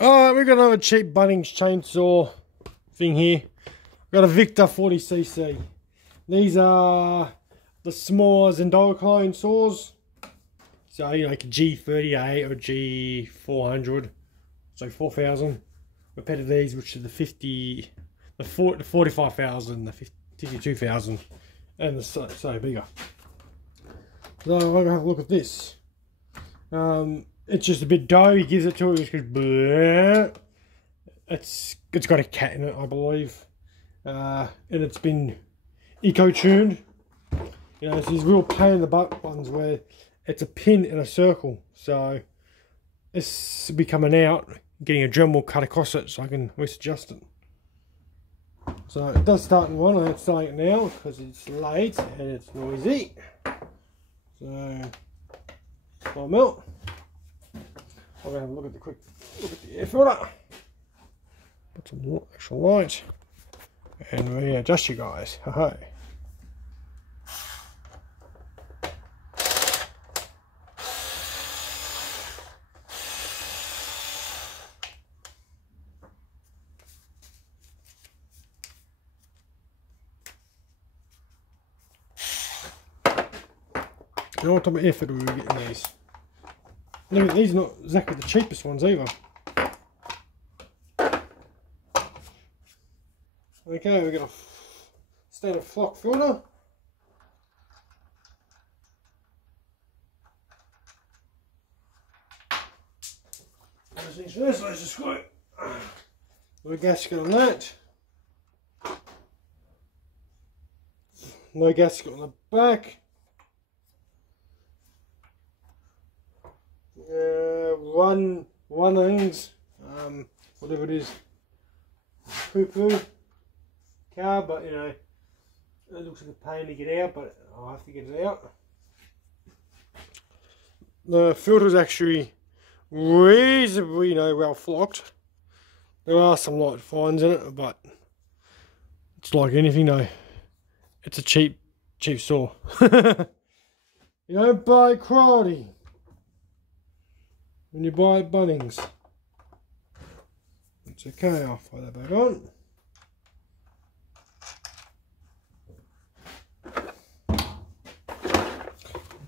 Alright, we've got another cheap Bunnings chainsaw thing here. We've got a Victa 40cc. These are the smaller Zendolo saws. So, you know, like a G38 or G400. So 4,000. Compared to these, which are the 45,000, the 52,000. And the so bigger. So I'm going to have a look at this. It's just a bit dough. He gives it to it. It just goes bleh. It's got a cat in it, I believe, and it's been eco-tuned. You know, it's these real pain in the butt ones where it's a pin in a circle. So this will be coming out, getting a Dremel cut across it, so I can adjust it. So it does start in one. I'm starting it now because it's late and it's noisy. So I'll melt. I'm going to have a look at the air filter. Put some actual light. And readjust you guys. Hi. You know what type of air filter we get in these? Look, these are not exactly the cheapest ones either. Okay, we've got a standard flock filter. First things first, let's just screw it. No gasket on that. No gasket on the back. One ends, whatever it is, poo-poo car, but you know, it looks like a pain to get out, but I'll have to get it out. The filter is actually reasonably, you know, well flocked. There are some light fines in it, but it's like anything, though. It's a cheap saw. You don't buy quality when you buy at Bunnings. It's okay, I'll fire that back on.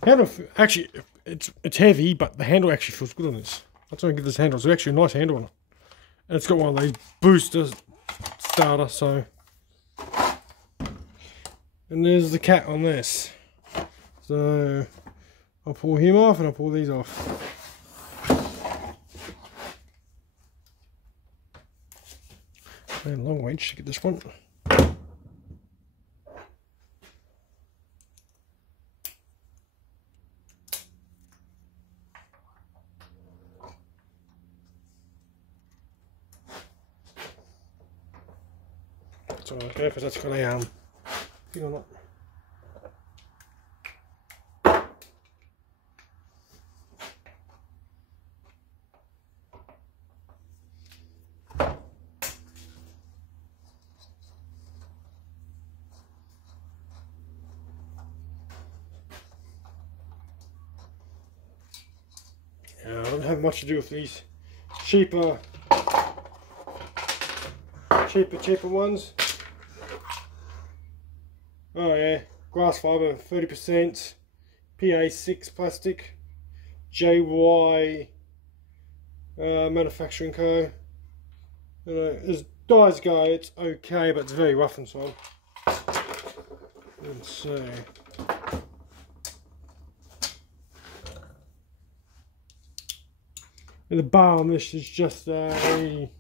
Handle, actually, it's heavy, but the handle actually feels good on this. That's why I give this handle. It's actually a nice handle on it. And it's got one of these booster starter, so. And there's the cat on this. So I'll pull him off and I'll pull these off. And long winch to get this one. That's all right, because that's got a thing on it. I don't have much to do with these cheaper ones. Oh yeah, glass fibre 30%, PA6 plastic, JY manufacturing co. You know, as dyes go, it's okay, but it's very rough inside. Let's see. And the bar on this is just it's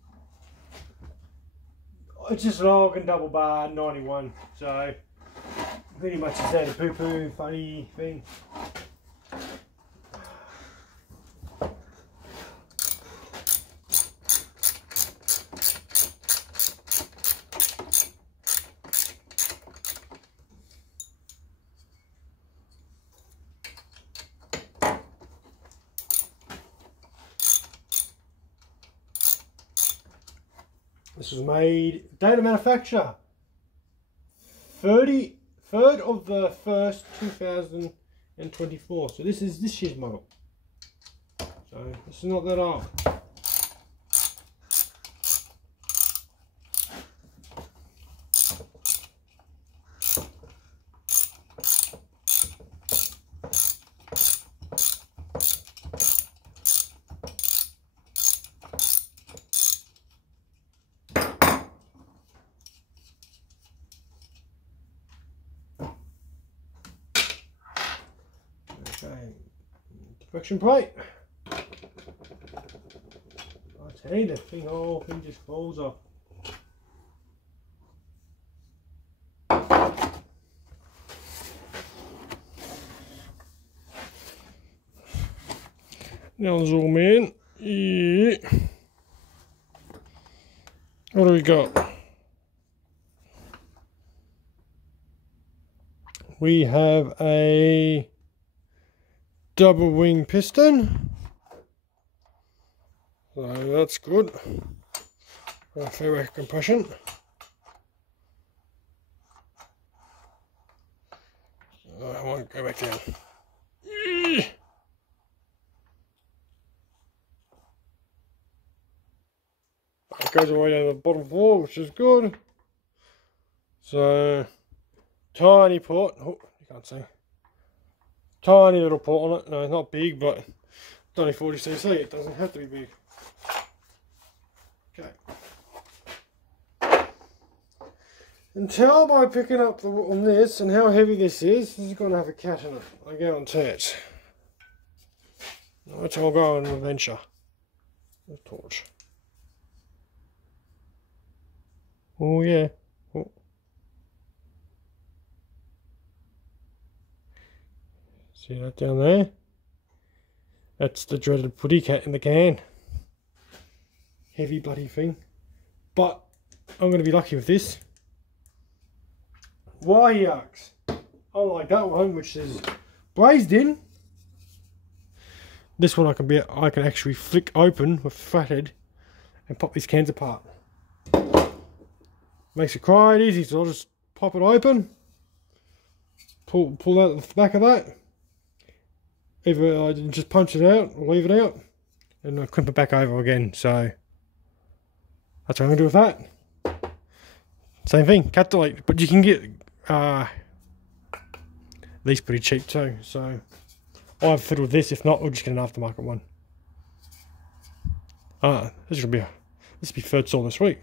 just an Oregon double bar 91, so pretty much a standard poo-poo funny thing. This was made, date of manufacture, 3rd of the 1st, 2024. So this is this year's model. So this is not that old. Correction plate. I tell you, the whole thing just falls off. Now I'll zoom in. Yeah. What do we got? We have a double wing piston. So that's good. Fair rate of compression. I won't go back down. It goes all the way down to the bottom floor, which is good. So, tiny port. Oh, you can't see. Tiny little port on it. No, it's not big, but it's only 40cc. It doesn't have to be big. Okay. And tell by picking up on this and how heavy this is going to have a cat in it. I guarantee it. That's how I'll go on an adventure. The torch. Oh yeah. Oh. See that down there? That's the dreaded putty cat in the can. Heavy bloody thing. But I'm going to be lucky with this. Why, he asks? Unlike that one, which is brazed in. This one I can actually flick open with fathead and pop these cans apart. Makes it quite easy, so I'll just pop it open, pull out the back of that. Either I just punch it out or leave it out, and I crimp it back over again. So that's what I'm gonna do with that. Same thing, cut delete, but you can get these pretty cheap too. So I've fiddled with this. If not, we'll just get an aftermarket one. This will be third saw this week.